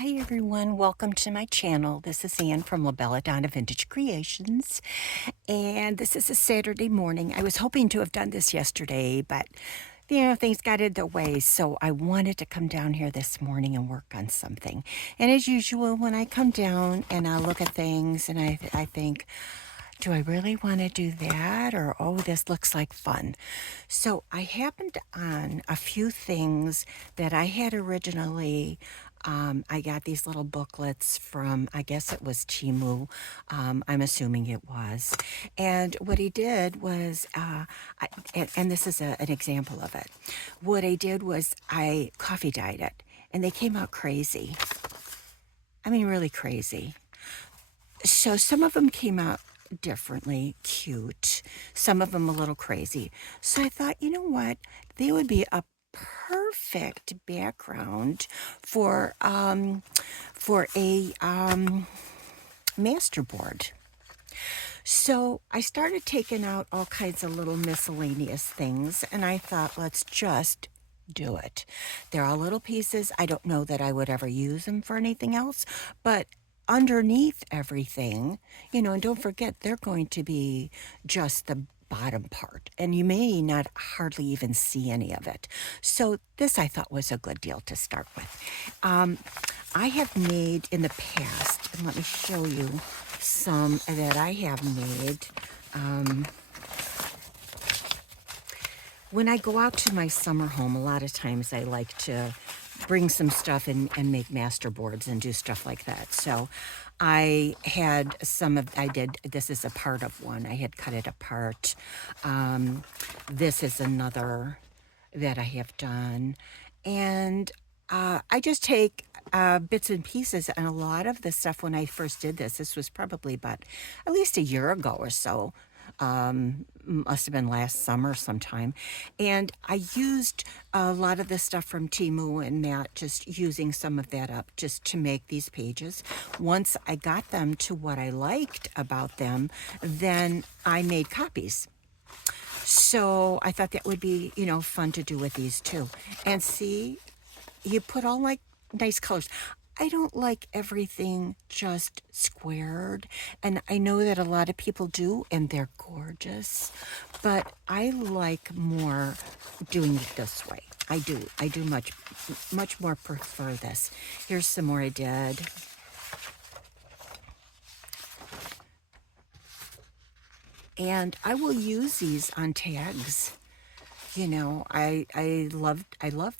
Hi everyone, welcome to my channel. This is Ann from La Bella Donna Vintage Creations, and this is a Saturday morning. I was hoping to have done this yesterday, but things got in the way, so I wanted to come down here this morning and work on something. And as usual, when I come down and I look at things and I think, do I really want to do that? Or, oh, this looks like fun. So I happened on a few things that I had originally. I got these little booklets from, I guess it was Timu. I'm assuming it was. And what he did was, and this is an example of it. What I did was I coffee dyed it, and they came out crazy. I mean, really crazy. So some of them came out differently, cute. Some of them a little crazy. So I thought, you know what? They would be a perfect background for a masterboard. So I started taking out all kinds of little miscellaneous things, and I thought, let's just do it. They're all little pieces. I don't know that I would ever use them for anything else, but underneath everything, and don't forget, they're going to be just the bottom part, and you may not hardly even see any of it. So this I thought was a good deal to start with. I have made in the past, and let me show you some that I have made. When I go out to my summer home, a lot of times I like to bring some stuff and make master boards and do stuff like that. So I had this is a part of one. I had cut it apart. This is another that I have done. And I just take bits and pieces, and a lot of the stuff when I first did this was probably about at least a year ago or so. Must have been last summer sometime. And I used a lot of the stuff from Timu and that, just using some of that up just to make these pages. Once I got them to what I liked about them, then I made copies. So I thought that would be, fun to do with these too. And see, you put all like nice colors. I don't like everything just squared, and I know that a lot of people do, and they're gorgeous, but I like more doing it this way. I do much more prefer this. Here's some more I did. And I will use these on tags. I love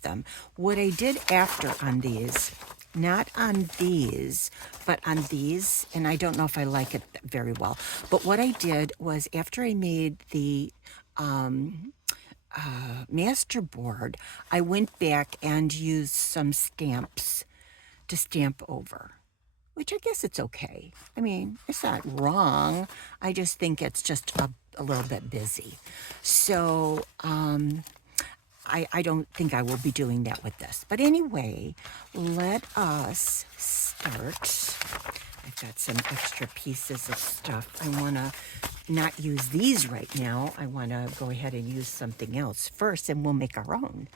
them. What I did after on these, not on these, but on these, and I don't know if I like it very well, but what I did was after I made the master board, I went back and used some stamps to stamp over, which I guess it's okay. I mean, it's not wrong. I just think it's just a little bit busy. So I don't think I will be doing that with this. But anyway, let us start. I've got some extra pieces of stuff. I want to not use these right now. I want to go ahead and use something else first, and we'll make our own.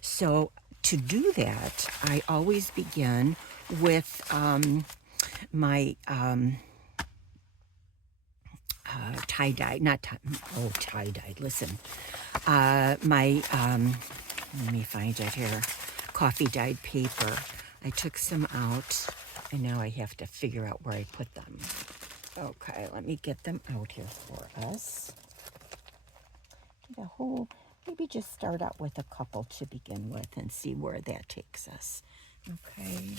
So to do that, I always begin with my tie-dye, not tie, oh, tie-dye, listen. Let me find it here, coffee dyed paper. I took some out, and now I have to figure out where I put them. Okay, let me get them out here for us. Maybe just start out with a couple to begin with and see where that takes us. Okay,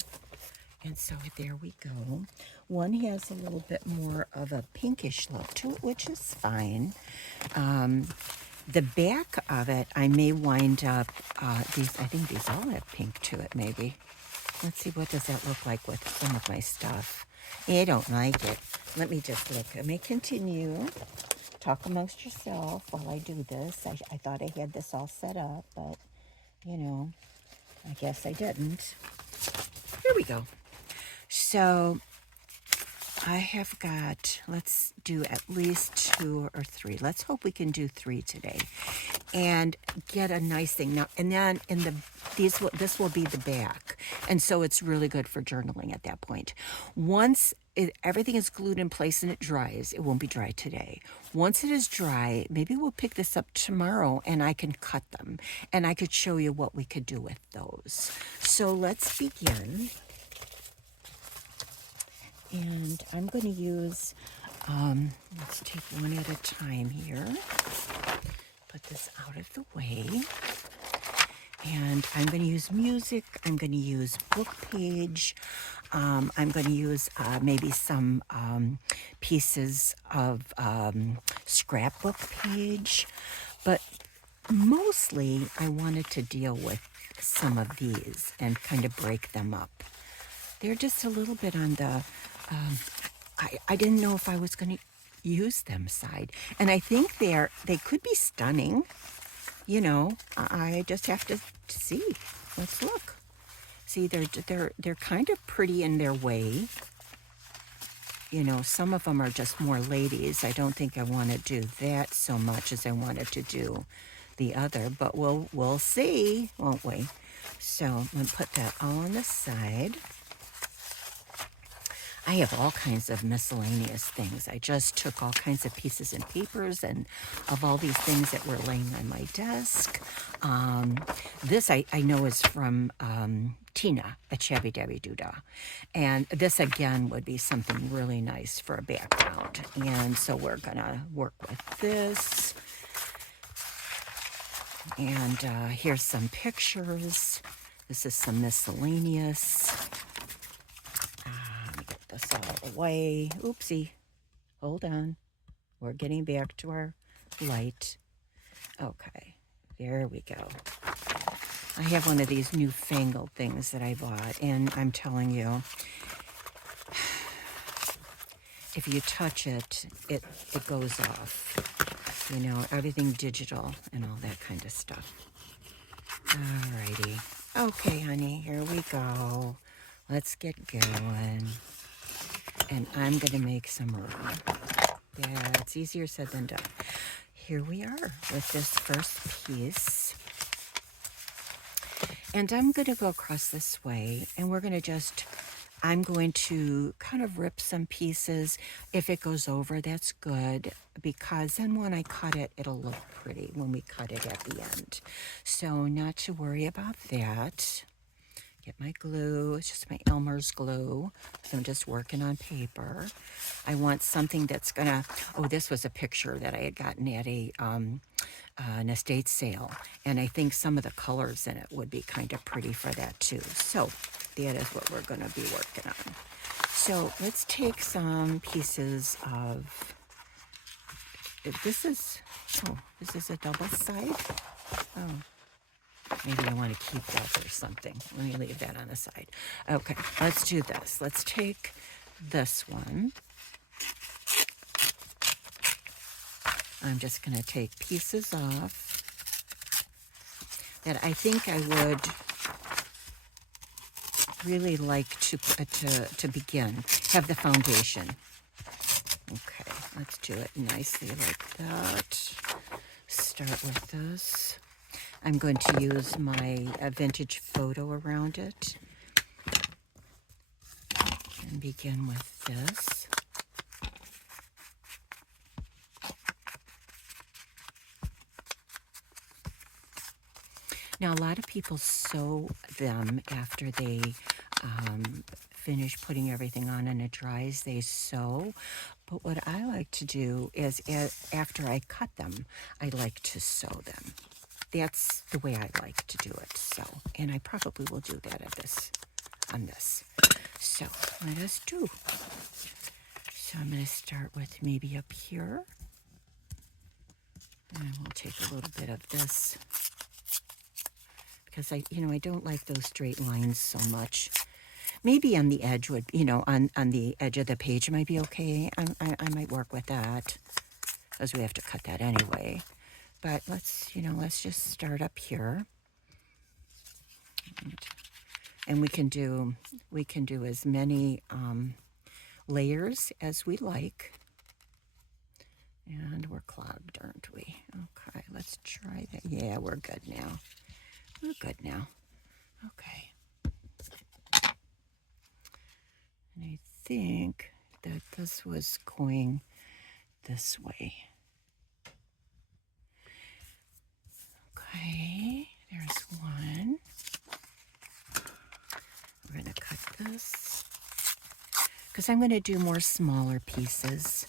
and so there we go. One has a little bit more of a pinkish look to it, which is fine. The back of it, I may wind up, I think these all have pink to it, maybe. Let's see, what does that look like with some of my stuff? I don't like it. Let me just look. I may continue. Talk amongst yourself while I do this. I thought I had this all set up, but, I guess I didn't. Here we go. So I have got, let's do at least 2 or 3. Let's hope we can do 3 today and get a nice thing. Now, and then in the this will be the back, and so it's really good for journaling at that point. Once everything is glued in place and it dries, it won't be dry today. Once it is dry, maybe we'll pick this up tomorrow and I can cut them and I could show you what we could do with those. So let's begin. And I'm going to use, let's take one at a time here. Put this out of the way. And I'm going to use music. I'm going to use book page. I'm going to use maybe some pieces of scrapbook page. But mostly I wanted to deal with some of these and kind of break them up. They're just a little bit on the, I didn't know if I was going to use them side. And I think they could be stunning. You know, I just have to see. Let's look. See, they're kind of pretty in their way. You know, some of them are just more ladies. I don't think I want to do that so much as I wanted to do the other, but we'll see, won't we? So I'm going to put that all on the side. I have all kinds of miscellaneous things. I just took all kinds of pieces and papers and of all these things that were laying on my desk. This I know is from Tina at Shabby Dabby Doodah. And this again would be something really nice for a background. And so we're gonna work with this. And here's some pictures. This is some miscellaneous. This all away. Oopsie. Hold on. We're getting back to our light. Okay. There we go. I have one of these newfangled things that I bought, and I'm telling you, if you touch it, it goes off. You know, everything digital and all that kind of stuff. Alrighty. Okay, honey, here we go. Let's get going. And I'm going to make some room. Yeah, it's easier said than done. Here we are with this first piece. And I'm going to go across this way, and we're going to I'm going to kind of rip some pieces. If it goes over, that's good, because then when I cut it, it'll look pretty when we cut it at the end. So not to worry about that. Get my glue. It's just my Elmer's glue. So I'm just working on paper. I want something that's gonna, this was a picture that I had gotten at an estate sale. And I think some of the colors in it would be kind of pretty for that too. So that is what we're gonna be working on. So let's take some pieces of, this is a double side. Oh. Maybe I want to keep that or something. Let me leave that on the side. Okay, let's do this. Let's take this one. I'm just going to take pieces off that I think I would really like to begin. Have the foundation. Okay, let's do it nicely like that. Start with this. I'm going to use my vintage photo around it and begin with this. Now, a lot of people sew them after they finish putting everything on and it dries. They sew. But what I like to do is after I cut them, I like to sew them. That's the way I like to do it. So, and I probably will do that on this. So, let us do. So I'm going to start with maybe up here. And we'll take a little bit of this. Because I don't like those straight lines so much. Maybe on the edge would, on the edge of the page might be okay. I might work with that. Because we have to cut that anyway. But let's just start up here. And we can do as many layers as we like. And we're clogged, aren't we? Okay, let's try that. Yeah, we're good now. We're good now. Okay. And I think that this was going this way. Okay, there's one. We're going to cut this because I'm going to do more smaller pieces.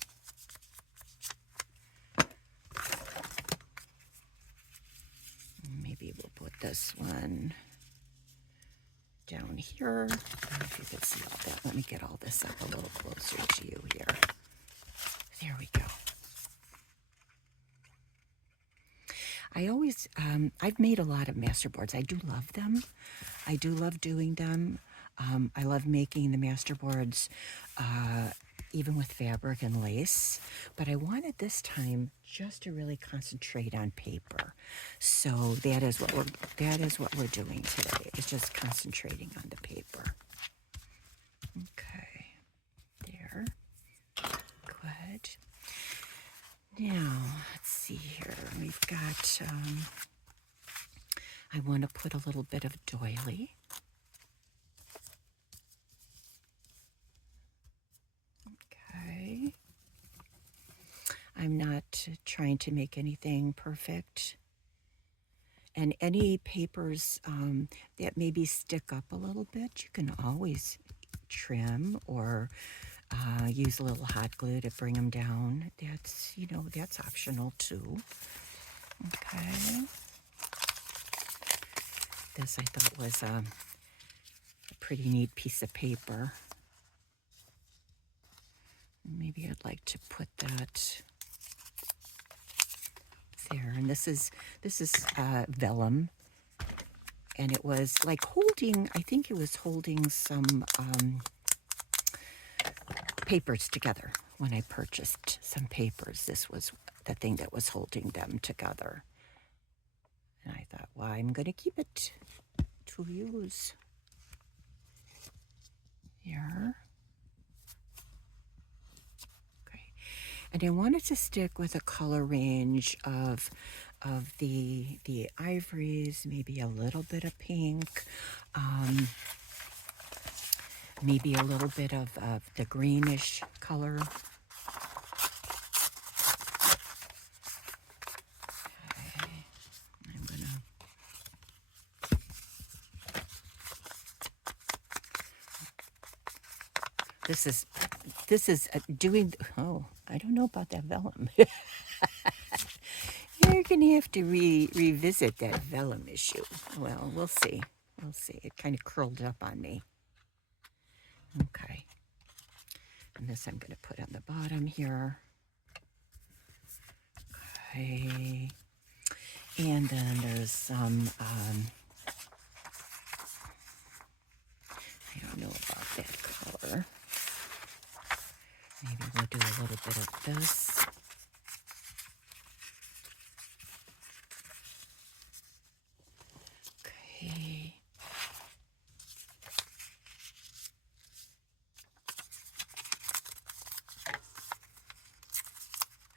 Maybe we'll put this one down here. I don't know if you can see all that. Let me get all this up a little closer to you here. There we go. I always, I've made a lot of masterboards. I do love them. I do love doing them. I love making the masterboards, even with fabric and lace. But I wanted this time just to really concentrate on paper. So that is what we're doing today. Is just concentrating on the paper. Okay, there. Good. Now, let's see here. We've got, I want to put a little bit of doily. Okay. I'm not trying to make anything perfect. And any papers that maybe stick up a little bit, you can always trim or use a little hot glue to bring them down. That's, you know, that's optional too. Okay. This I thought was a pretty neat piece of paper. Maybe I'd like to put that there. And this is vellum. And it was like holding, I think it was holding some papers together. When I purchased some papers, this was the thing that was holding them together. And I thought, well, I'm going to keep it to use. Here. Okay. And I wanted to stick with a color range of the ivories, maybe a little bit of pink, maybe a little bit of the greenish color. Okay. I'm gonna this is doing, oh, I don't know about that vellum. You're gonna have to revisit that vellum issue. Well, we'll see. We'll see. It kind of curled up on me. Okay. And this I'm gonna put on the bottom here. Okay. And then there's some, I don't know about that color. Maybe we'll do a little bit of this. Okay.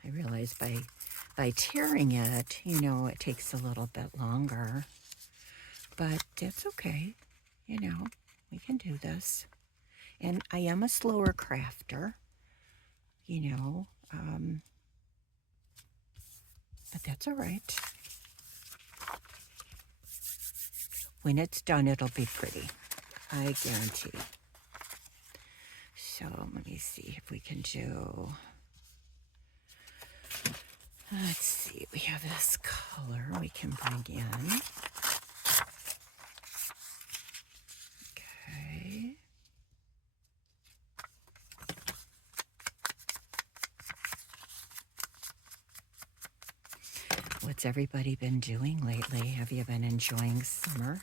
I realize by tearing it, you know, it takes a little bit longer. But it's okay. You know, we can do this. And I am a slower crafter, you know, but that's all right. When it's done, it'll be pretty. I guarantee. So let me see if we can do, let's see, we have this color we can bring in. Okay. What's everybody been doing lately? Have you been enjoying summer?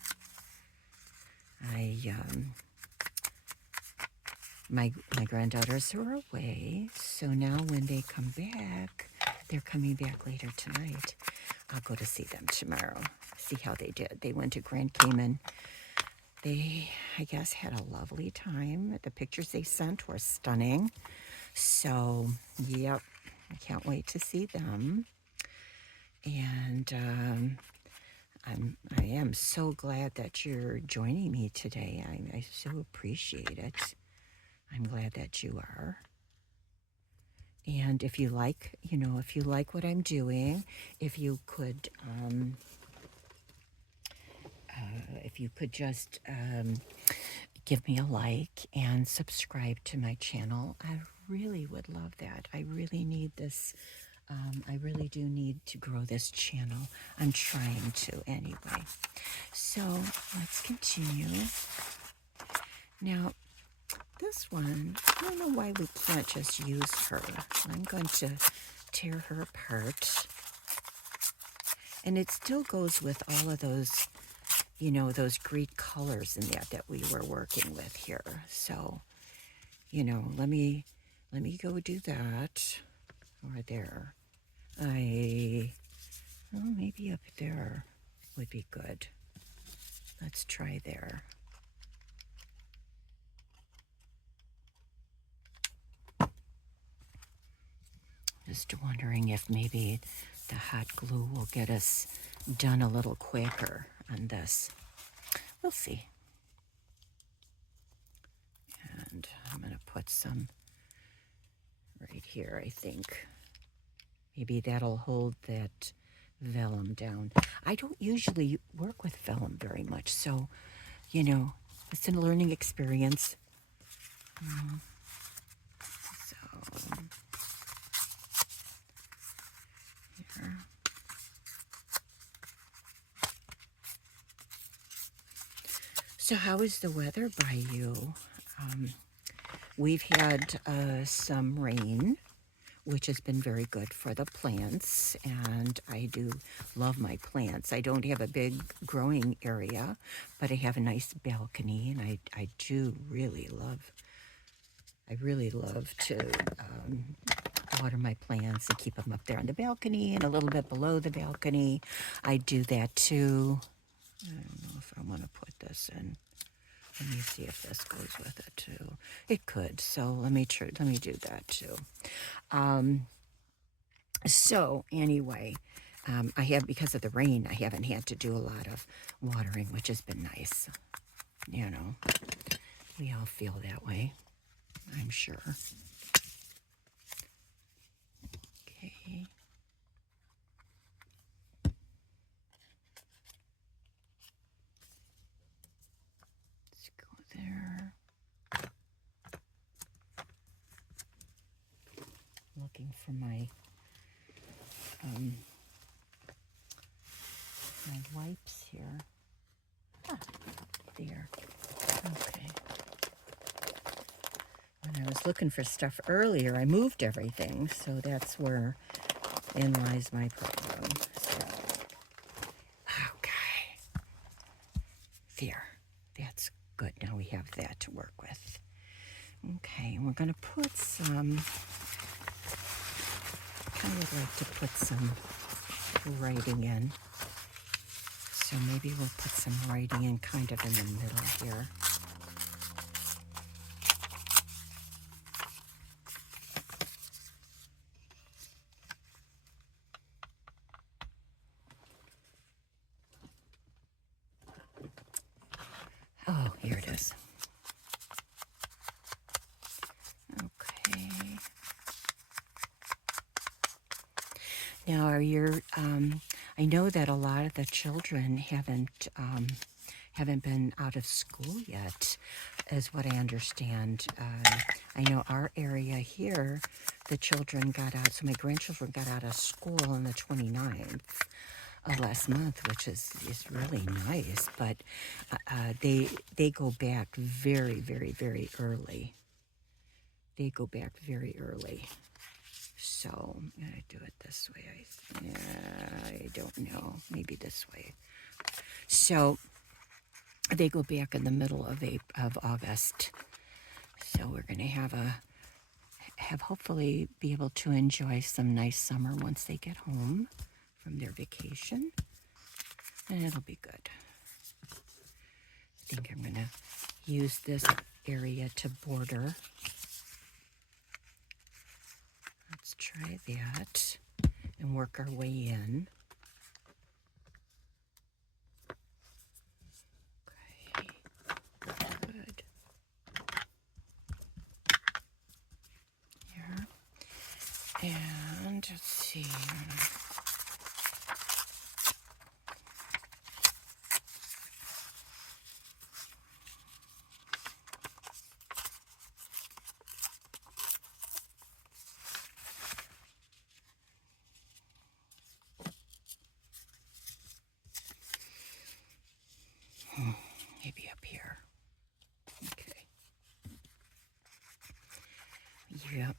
My granddaughters are away, so now when they come back, they're coming back later tonight. I'll go to see them tomorrow, see how they did. They went to Grand Cayman. They, I guess, had a lovely time. The pictures they sent were stunning. So, yep, I can't wait to see them. And I am so glad that you're joining me today. I so appreciate it. I'm glad that you are. And if you like, if you like what I'm doing, if you could just give me a like and subscribe to my channel, I really would love that. I really need this. I really do need to grow this channel. I'm trying to anyway. So let's continue. Now, this one, I don't know why we can't just use her. I'm going to tear her apart. And it still goes with all of those, those great colors in that we were working with here. So, let me go do that. Or there. Maybe up there would be good. Let's try there. Just wondering if maybe the hot glue will get us done a little quicker on this. We'll see. And I'm going to put some right here, I think. Maybe that'll hold that vellum down. I don't usually work with vellum very much, so, it's a learning experience. Here. So how is the weather by you? We've had some rain, which has been very good for the plants, and I do love my plants. I don't have a big growing area, but I have a nice balcony, and I really love to water my plants and keep them up there on the balcony and a little bit below the balcony. I do that too. I don't know if I want to put this in. Let me see if this goes with it too. It could, so let me do that too. So anyway, because of the rain, I haven't had to do a lot of watering, which has been nice. We all feel that way, I'm sure. Okay. Let's go there. Looking for my wipes here. There. Okay. When I was looking for stuff earlier, I moved everything, so that's where lies my problem. So, okay. There. That's good. Now we have that to work with. Okay, and we're going to put some, I would like to put some writing in. So maybe we'll put some writing in kind of in the middle here. Oh, here it is. Okay. Now, I know that a lot of the children haven't been out of school yet, is what I understand. I know our area here, the children got out, so my grandchildren got out of school on the 29th of last month, which is really nice, but they go back very, very, very early. They go back very early. So I'm going to do it this way. I don't know. Maybe this way. So they go back in the middle of August. So we're going to have hopefully be able to enjoy some nice summer once they get home from their vacation. And it'll be good. I think I'm going to use this area to border. Let's try that and work our way in. And let's see. Maybe up here. Okay. Yep.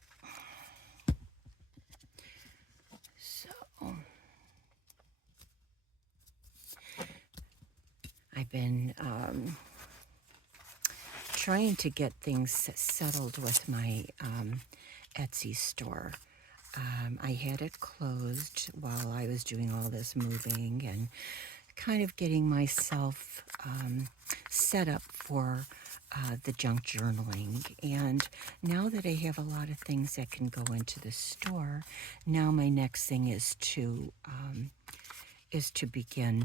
So I've been trying to get things settled with my Etsy store. I had it closed while I was doing all this moving and kind of getting myself set up for the junk journaling. And now that I have a lot of things that can go into the store, now my next thing is to begin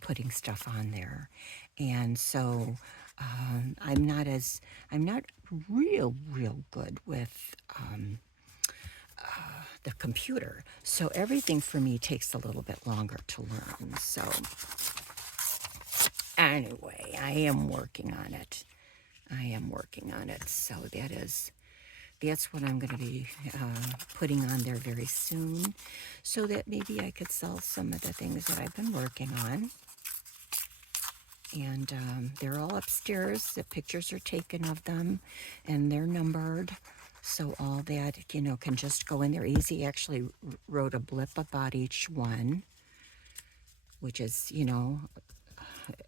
putting stuff on there. And so I'm not real good with the computer. So everything for me takes a little bit longer to learn. So anyway, I am working on it. So that's what I'm going to be putting on there very soon, so that maybe I could sell some of the things that I've been working on. And they're all upstairs. The pictures are taken of them, and they're numbered. So all that, can just go in there easy. Actually wrote a blip about each one, which is,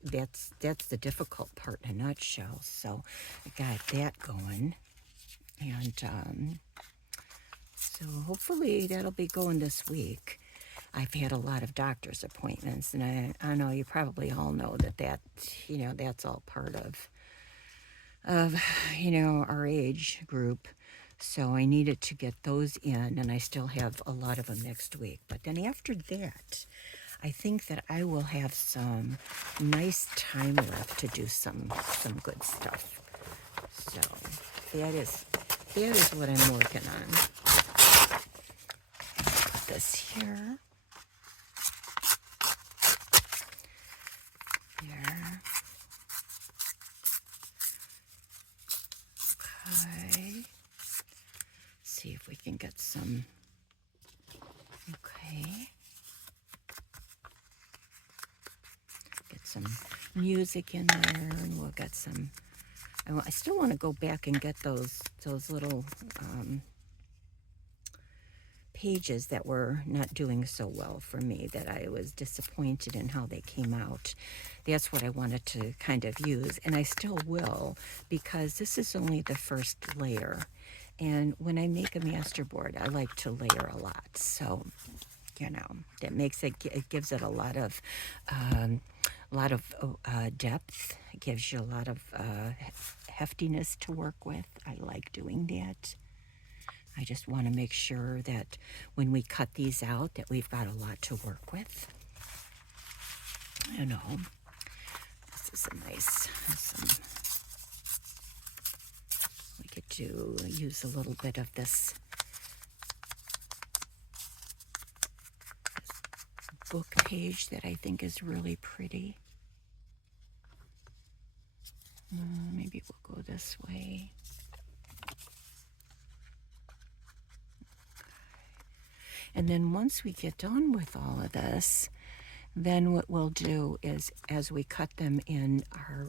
that's the difficult part in a nutshell. So I got that going. And so hopefully that'll be going this week. I've had a lot of doctor's appointments, and I know you probably all know that's all part of our age group. So I needed to get those in, and I still have a lot of them next week. But then after that, I think that I will have some nice time left to do some good stuff. So that is what I'm working on. Put this here. There. Okay. See if we can get some. Okay. Get some music in there, and we'll get some. I still want to go back and get those little pages that were not doing so well for me, that I was disappointed in how they came out. That's what I wanted to kind of use, and I still will, because this is only the first layer. And when I make a master board, I like to layer a lot. So, that makes it gives it a lot of depth. It gives you a lot of heftiness to work with. I like doing that. I just want to make sure that when we cut these out, that we've got a lot to work with. This is a nice, we could use a little bit of this book page that I think is really pretty. Maybe we'll go this way. And then once we get done with all of this, then what we'll do is, as we cut them in our,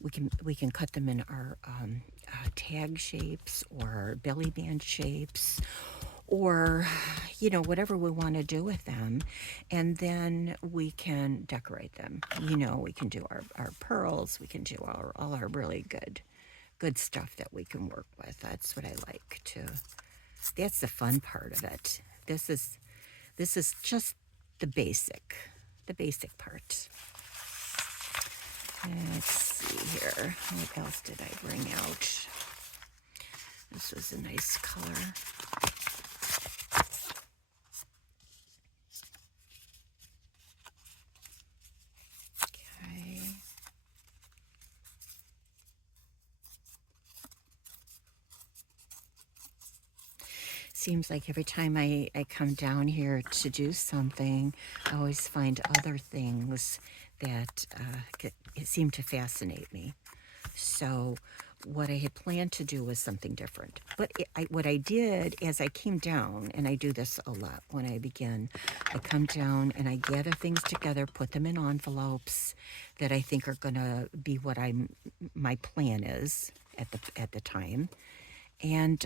we can cut them in our tag shapes or belly band shapes, or whatever we want to do with them, and then we can decorate them. We can do our pearls. We can do all our really good stuff that we can work with. That's what I like to. That's the fun part of it. This is just the basic part. Let's see here. What else did I bring out? This was a nice color. Okay. seems like every time I come down here to do something, I always find other things that seem to fascinate me. So what I had planned to do was something different. But what I did as I came down, and I do this a lot when I begin, I come down and I gather things together, put them in envelopes that I think are going to be what my plan is at the time. And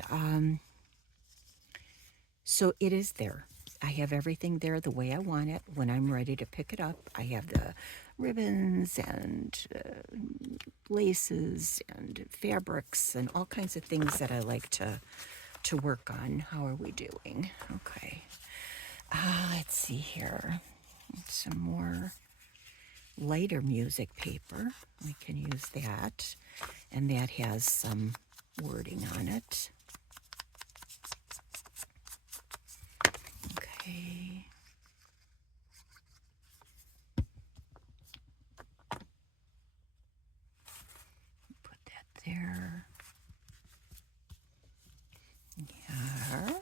so it is there. I have everything there the way I want it. When I'm ready to pick it up, I have the ribbons and laces and fabrics and all kinds of things that I like to work on. How are we doing? Okay. Let's see here. Some more lighter music paper. We can use that. And that has some wording on it. Okay. Put that there. Here.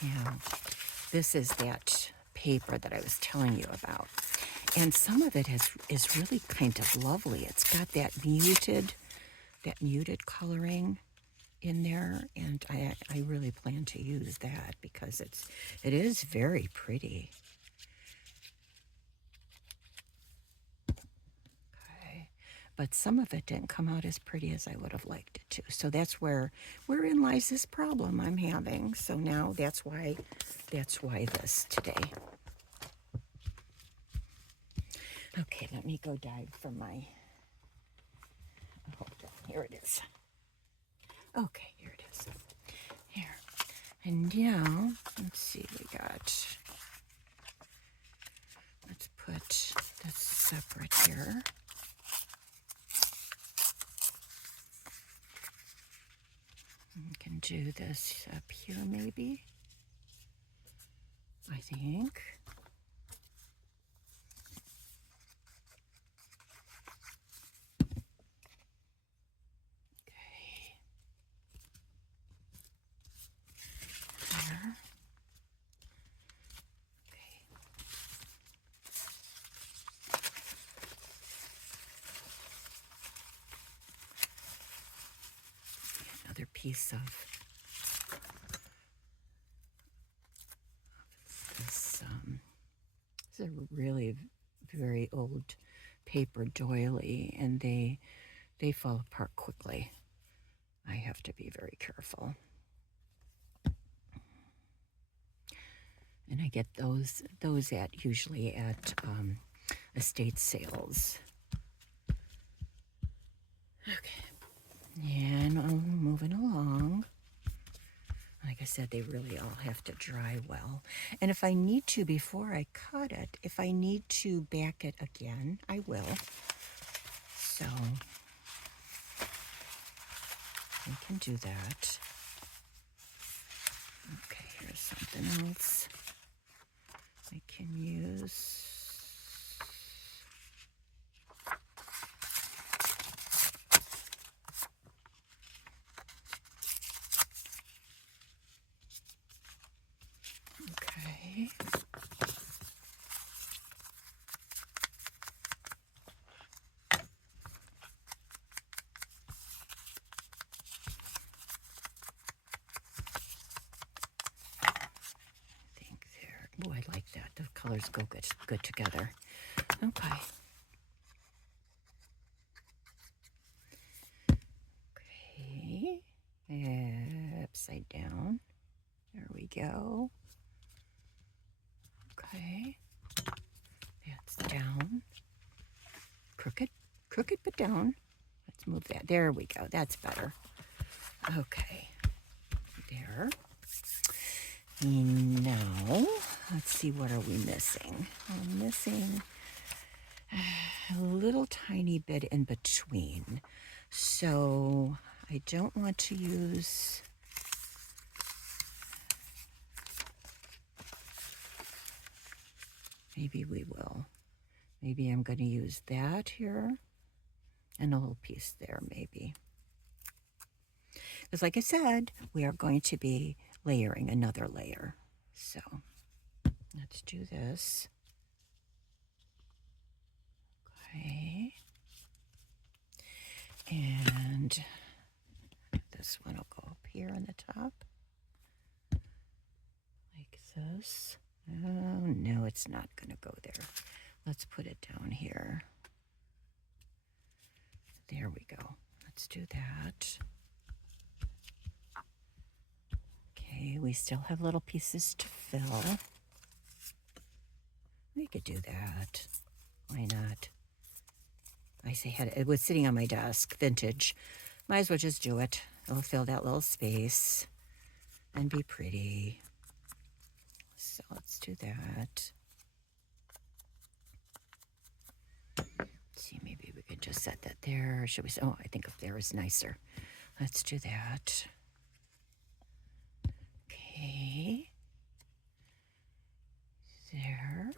Yeah. This is that paper that I was telling you about. And some of it is really kind of lovely. It's got that muted coloring in there, and I really plan to use that because it is very pretty. Okay. But some of it didn't come out as pretty as I would have liked it to. So that's wherein lies this problem I'm having. So now that's why this today. Okay, let me go dive for my, hold on, here it is. Okay, here it is. Here. And now, let's see, let's put this separate here. We can do this up here maybe, I think. There. Okay. Another piece of this. This is a really very old paper doily, and they fall apart quickly. I have to be very careful. And I get those usually at estate sales. Okay, and I'm moving along. Like I said, they really all have to dry well. And if I need to, before I cut it, if I need to back it again, I will. So I can do that. Okay, here's something else I can use. Okay. Oh, I like that. The colors go good together. Okay. Okay. Upside down. There we go. Okay. That's down. Crooked but down. Let's move that. There we go. That's better. Okay. There. And now, let's see, what are we missing? We're missing a little tiny bit in between. So I don't want to use maybe we will. Maybe I'm going to use that here and a little piece there maybe. Because like I said, we are going to be layering another layer. So let's do this. Okay. And this one will go up here on the top. Like this. Oh, no, it's not going to go there. Let's put it down here. There we go. Let's do that. Okay, we still have little pieces to fill. We could do that. Why not? I say it was sitting on my desk, vintage. Might as well just do it. It'll fill that little space and be pretty. So let's do that. Let's see, maybe we could just set that there. Should we? Oh, I think up there is nicer. Let's do that. Okay. There.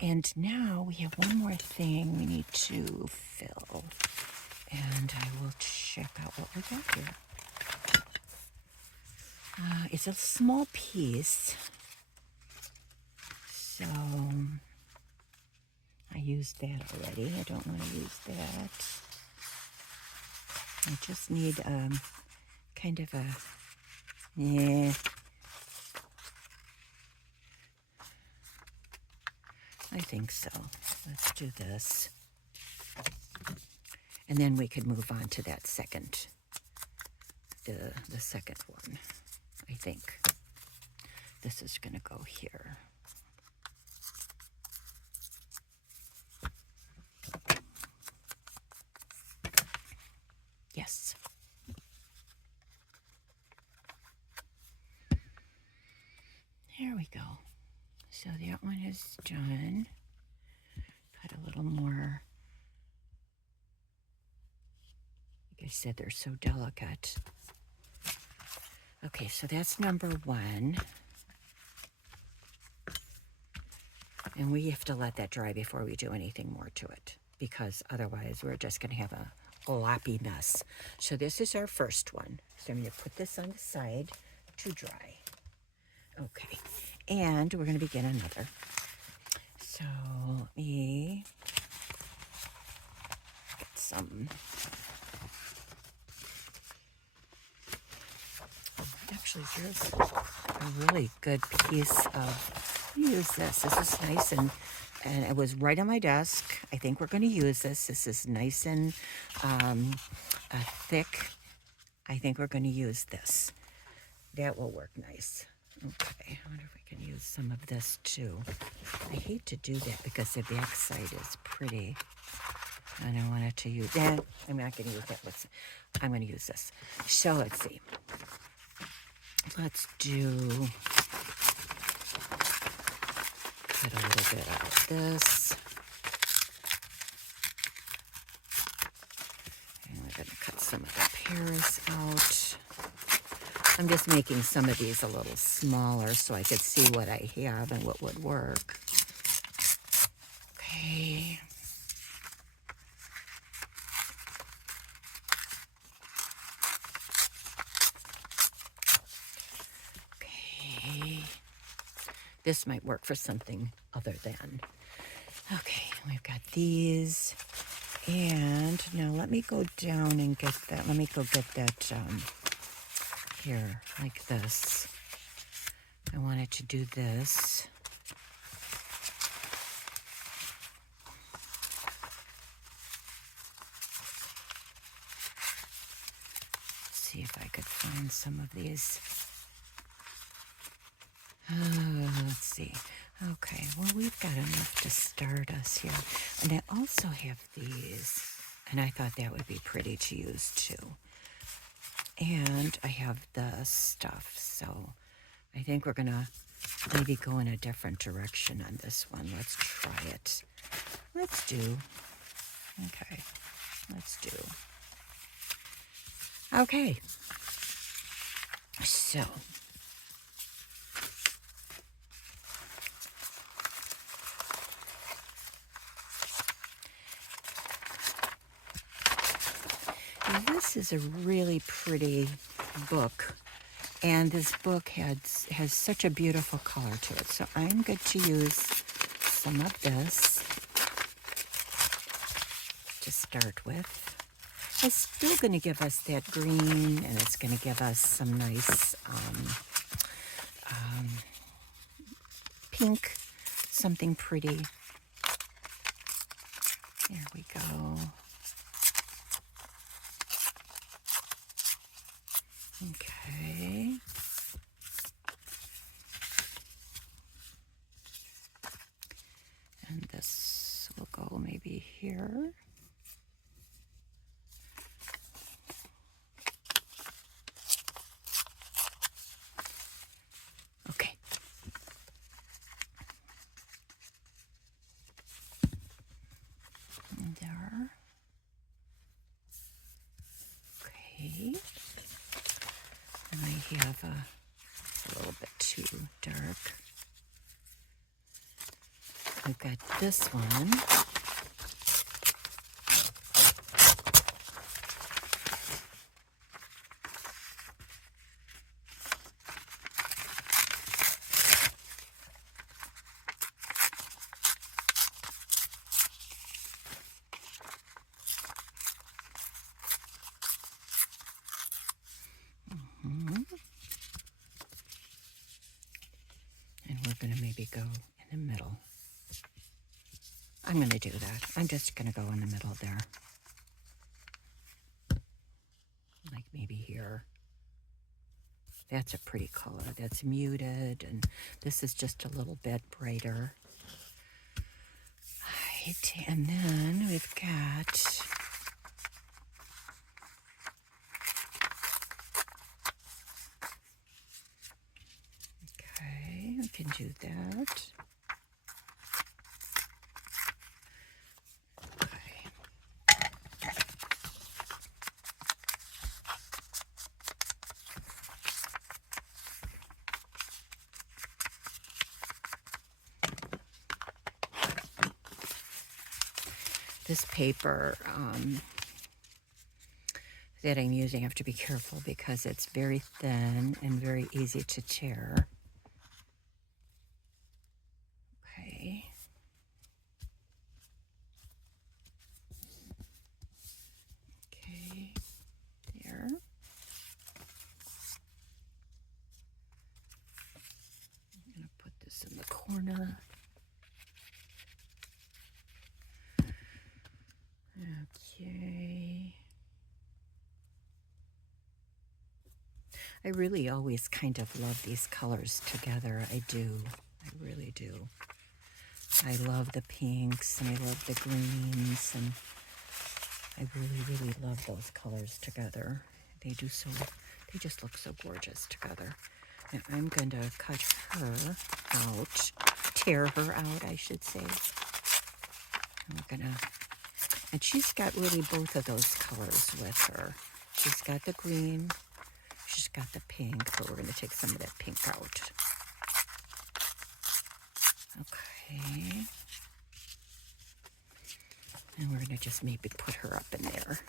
And now we have one more thing we need to fill. And I will check out what we got here. It's a small piece. So I used that already. I don't want to use that. I just need kind of a, yeah. I think so. Let's do this. And then we could move on to that second, the second one, I think. This is going to go here. Yes. There we go. So that one is done. Put a little more. Like I said, they're so delicate. Okay, so that's number one. And we have to let that dry before we do anything more to it, because otherwise we're just going to have a loppy mess. So this is our first one. So I'm going to put this on the side to dry. Okay, and we're going to begin another. So let me get some. Actually, here's a really good piece of, use this. This is nice and it was right on my desk. I think we're going to use this. This is nice and thick. I think we're going to use this. That will work nice. Okay, I wonder if we can use some of this too. I hate to do that because the back side is pretty. I don't want it to use that. I'm not going to use that. I'm going to use this. So let's see. Let's do, cut a little bit out of this. And we're going to cut some of the Paris out. I'm just making some of these a little smaller so I could see what I have and what would work. Okay. Okay. This might work for something other than. Okay, we've got these. And now let me go down and get that. Let me go get that here, like this. I wanted to do this. See if I could find some of these. Let's see. Okay, well, we've got enough to start us here. And I also have these, and I thought that would be pretty to use too. And I have the stuff, so I think we're going to maybe go in a different direction on this one. Let's try it. Let's do. Okay, let's do. Okay, so this is a really pretty book, and this book has such a beautiful color to it. So I'm going to use some of this to start with. It's still going to give us that green, and it's going to give us some nice pink, something pretty. There we go. Okay. And this will go maybe here. Okay. And there. Okay. And I have a little bit too dark. We've got this one. And we're going to maybe go in the middle. I'm going to do that. I'm just going to go in the middle there. Like maybe here. That's a pretty color. That's muted, and this is just a little bit brighter. Right, and then we've got okay, we can do that. This paper that I'm using, I have to be careful because it's very thin and very easy to tear. Okay. Okay, there. I'm going to put this in the corner. Okay. I really always kind of love these colors together. I do. I really do. I love the pinks and I love the greens, and I really, really love those colors together. They just look so gorgeous together. And I'm going to cut her out, tear her out, I should say. And she's got really both of those colors with her. She's got the green, she's got the pink, but we're going to take some of that pink out. Okay. And we're going to just maybe put her up in there.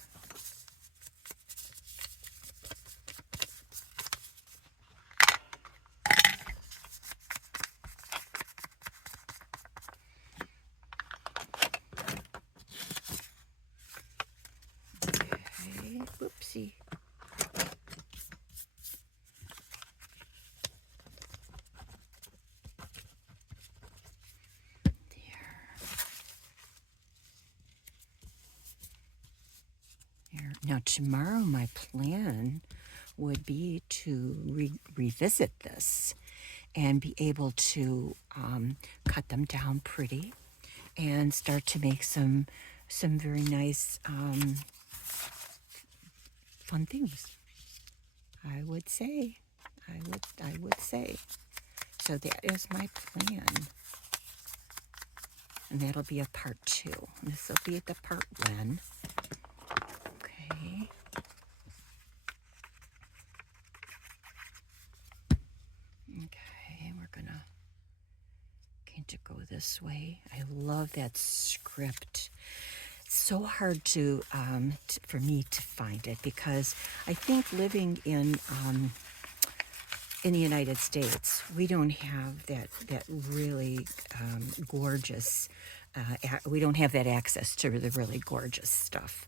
Okay, whoopsie. Now, tomorrow my plan would be to revisit this and be able to cut them down pretty and start to make some very nice fun things. I would say. So that is my plan. And that'll be a part 2. This will be the part 1. Okay. Okay, we're gonna kind of go this way. I love that script. It's so hard for me to find it, because I think living in the United States, we don't have that really gorgeous. We don't have that access to the really gorgeous stuff.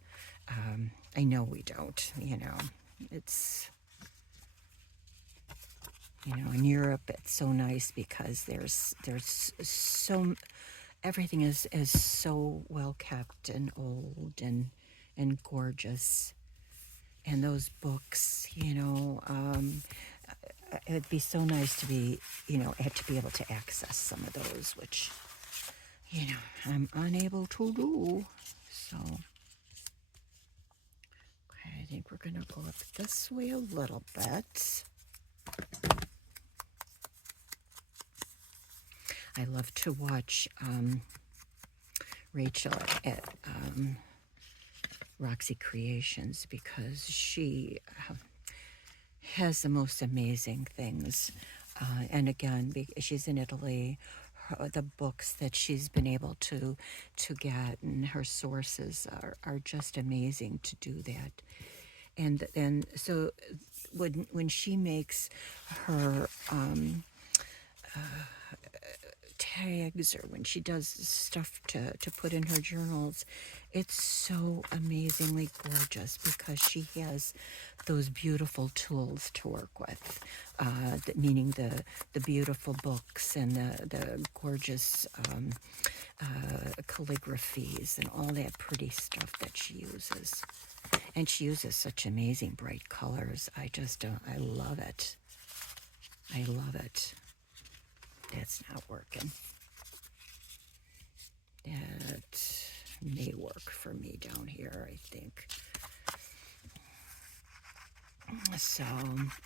I know we don't. It's in Europe it's so nice because there's so everything is so well kept and old and gorgeous. And those books, it'd be so nice to be, to be able to access some of those, which, I'm unable to do. So, okay, I think we're going to go up this way a little bit. I love to watch Rachel at Roxy Creations, because she has the most amazing things. And again, she's in Italy, the books that she's been able to get and her sources are just amazing to do that. And so when she makes her tags, or when she does stuff to put in her journals, it's so amazingly gorgeous, because she has those beautiful tools to work with, meaning the beautiful books and the gorgeous calligraphies and all that pretty stuff that she uses. And she uses such amazing bright colors. I love it. I love it. That's not working. That may work for me down here, I think. So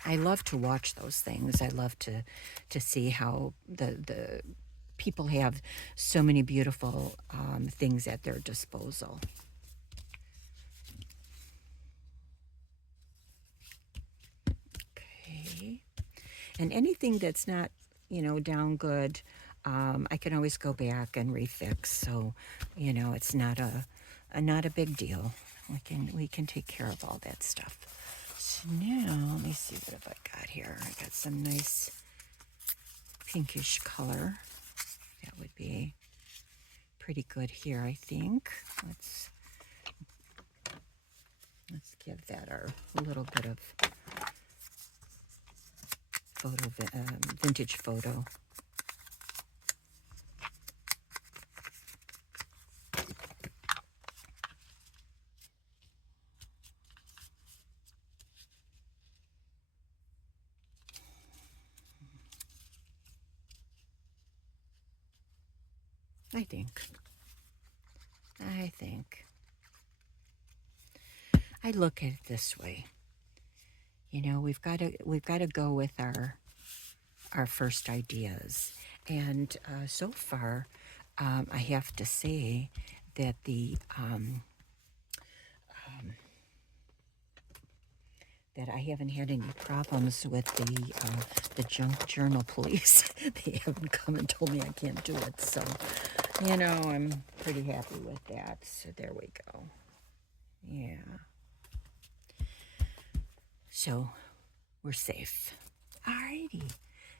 I love to watch those things. I love to see how the people have so many beautiful things at their disposal. Okay. And anything that's not, down good, I can always go back and refix. So, it's not a big deal. We can take care of all that stuff. So now let me see, what have I got here? I got some nice pinkish color. That would be pretty good here, I think. Let's give that our little bit of vintage photo. I think I look at it this way. We've got to go with our first ideas, and so far, I have to say that that I haven't had any problems with the junk journal police. They haven't come and told me I can't do it. So, I'm pretty happy with that. So there we go. Yeah. So we're safe. Alrighty.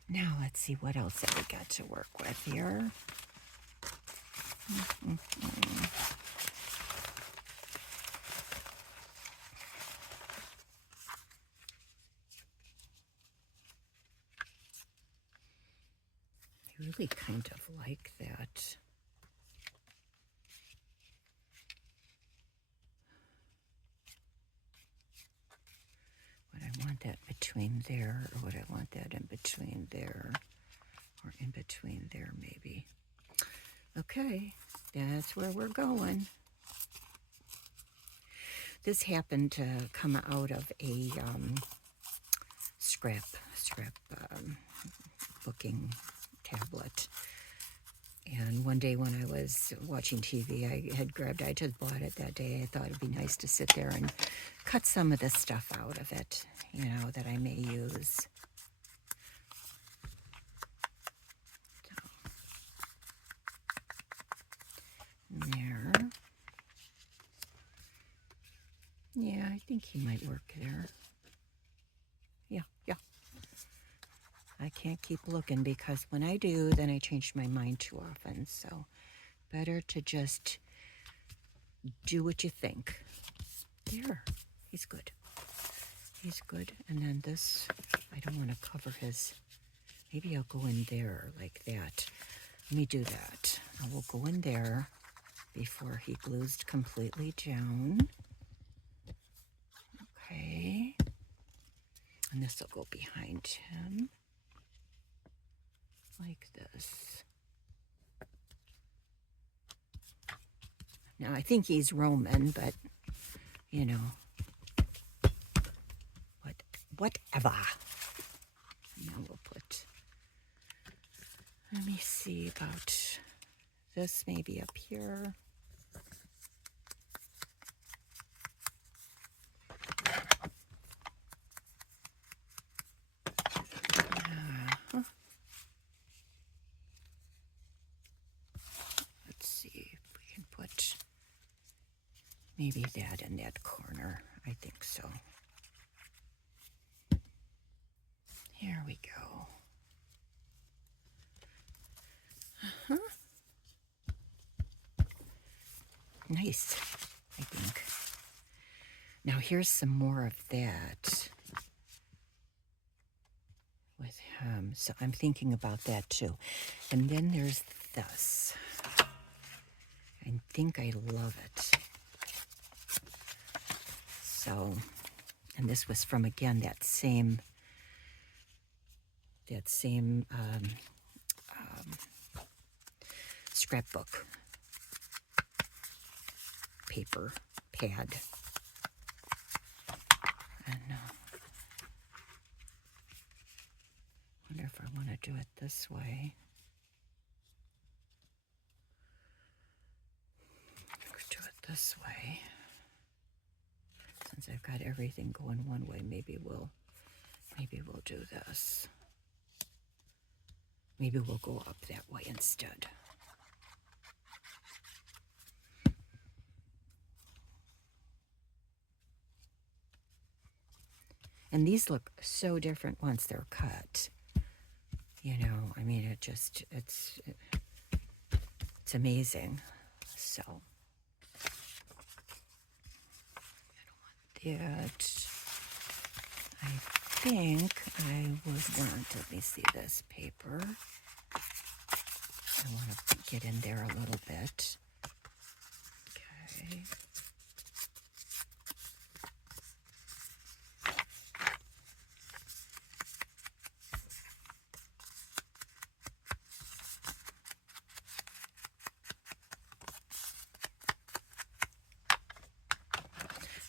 Now let's see what else that we got to work with here. I really kind of like that. Would I want that between there, or would I want that in between there, or in between there maybe? Okay, that's where we're going. This happened to come out of a scrap booking tablet. And one day when I was watching TV, I just bought it that day. I thought it'd be nice to sit there and cut some of the stuff out of it, that I may use. So, there. I think he might work there. Yeah, yeah. I can't keep looking because when I do, then I change my mind too often. So better to just do what you think. There, he's good. He's good. And then this, I don't want to cover his, maybe I'll go in there like that. Let me do that. I will go in there before he glues completely down. Okay. And this will go behind him like this. Now I think he's Roman, but you know, whatever. Now we'll put, let me see about this maybe up here. Let's see if we can put maybe that in that corner. I think so. Here we go. Nice, I think. Now here's some more of that with him. So I'm thinking about that too. And then there's this. I think I love it. So, and this was from, again, that same scrapbook paper pad. And wonder if I want to do it this way. Do it this way. Since I've got everything going one way, maybe we'll do this. Maybe we'll go up that way instead. And these look so different once they're cut. You know, I mean, it's amazing. So, I don't want that. I think I would want, let me see this paper. I want to get in there a little bit. Okay.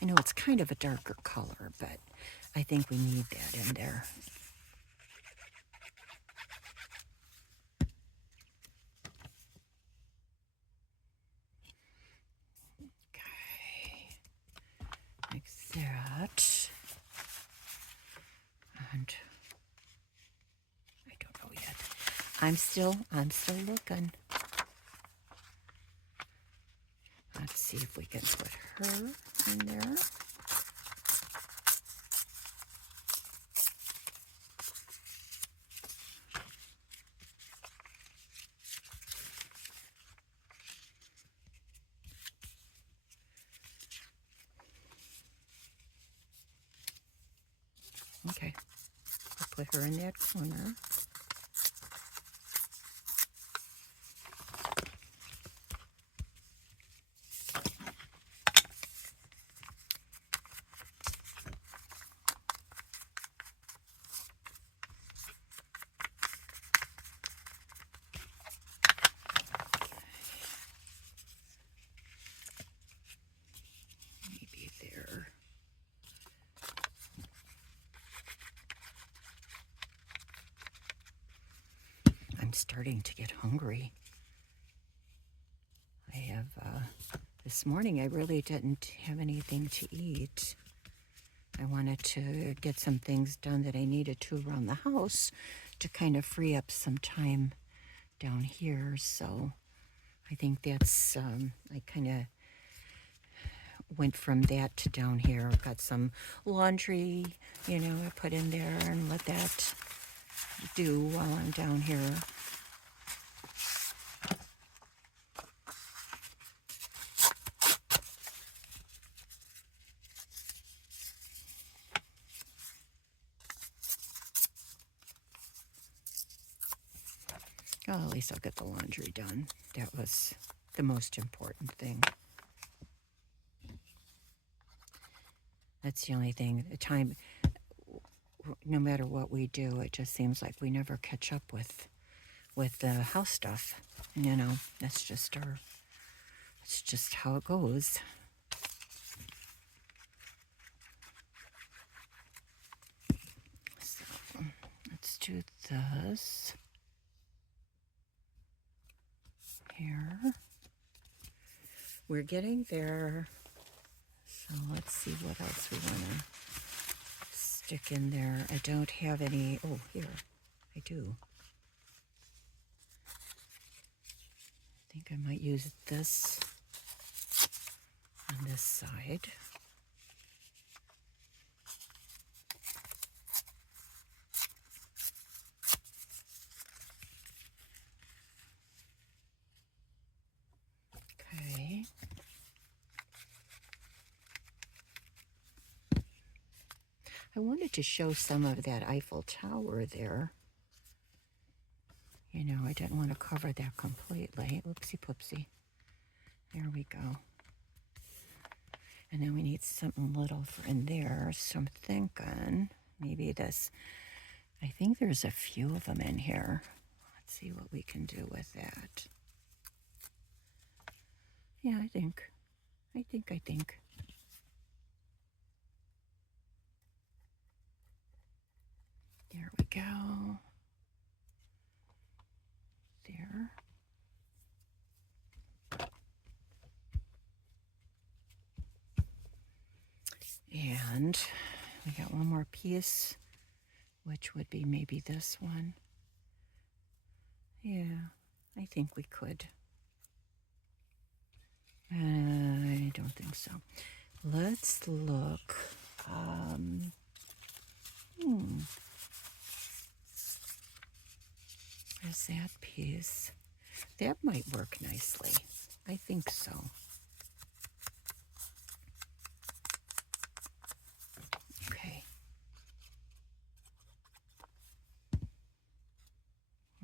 I know it's kind of a darker color, but I think we need that in there. Okay, like that. And I don't know yet. I'm still looking. Let's see if we can put her in there. Okay, I'll put her in that corner. Maybe there. I'm starting to get hungry. I have, this morning I really didn't have anything to eat. I wanted to get some things done that I needed to around the house to kind of free up some time down here. So I think that's, I kind of went from that to down here. Got some laundry, I put in there and let that do while I'm down here. Well, at least I'll get the laundry done. That was the most important thing. That's the only thing. The time, no matter what we do, it just seems like we never catch up with the house stuff. That's just it's just how it goes. So let's do this here. We're getting there. So let's see what else we want to stick in there. I don't have any. Oh, here. I do. I think I might use this on this side. Okay. I wanted to show some of that Eiffel Tower there. I didn't want to cover that completely. Oopsie poopsie. There we go. And then we need something little for in there. So I'm thinking maybe this. I think there's a few of them in here. Let's see what we can do with that. Yeah, I think. There we go. There. And we got one more piece, which would be maybe this one. Yeah, I think we could. I don't think so. Let's look. There's that piece. That might work nicely. I think so. Okay.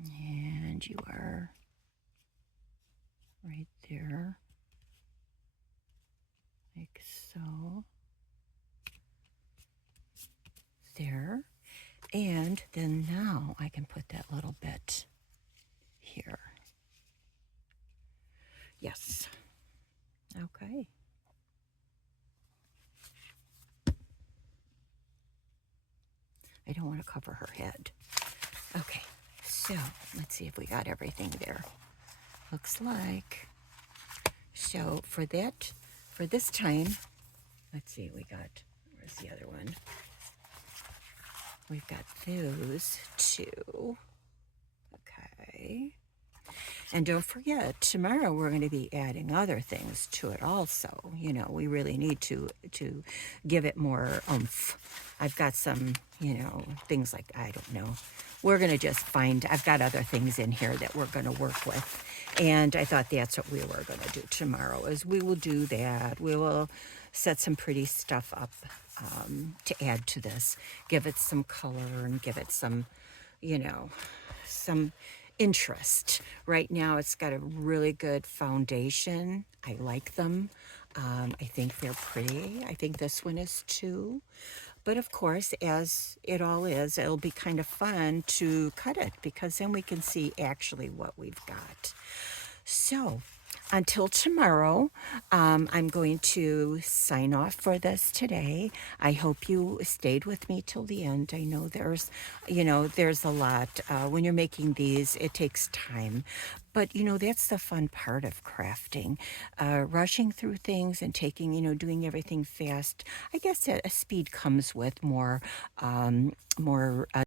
And you are right there. Like so. There. And then now I can put that little bit here. Yes. Okay. I don't want to cover her head. Okay, so let's see if we got everything there. Looks like. So for this time, let's see, where's the other one? We've got those two. Okay. And don't forget, tomorrow we're going to be adding other things to it also. We really need to give it more oomph. I've got some, things like, I don't know. We're going to just I've got other things in here that we're going to work with. And I thought that's what we were going to do tomorrow, is we will do that. We will set some pretty stuff up to add to this. Give it some color and give it some, some interest. Right now it's got a really good foundation. I like them. I think they're pretty. I think this one is too. But of course, as it all is, it'll be kind of fun to cut it, because then we can see actually what we've got. So until tomorrow, I'm going to sign off for this today. I hope you stayed with me till the end. I know there's a lot. When you're making these, it takes time. But, that's the fun part of crafting. Rushing through things and doing everything fast. I guess a speed comes with more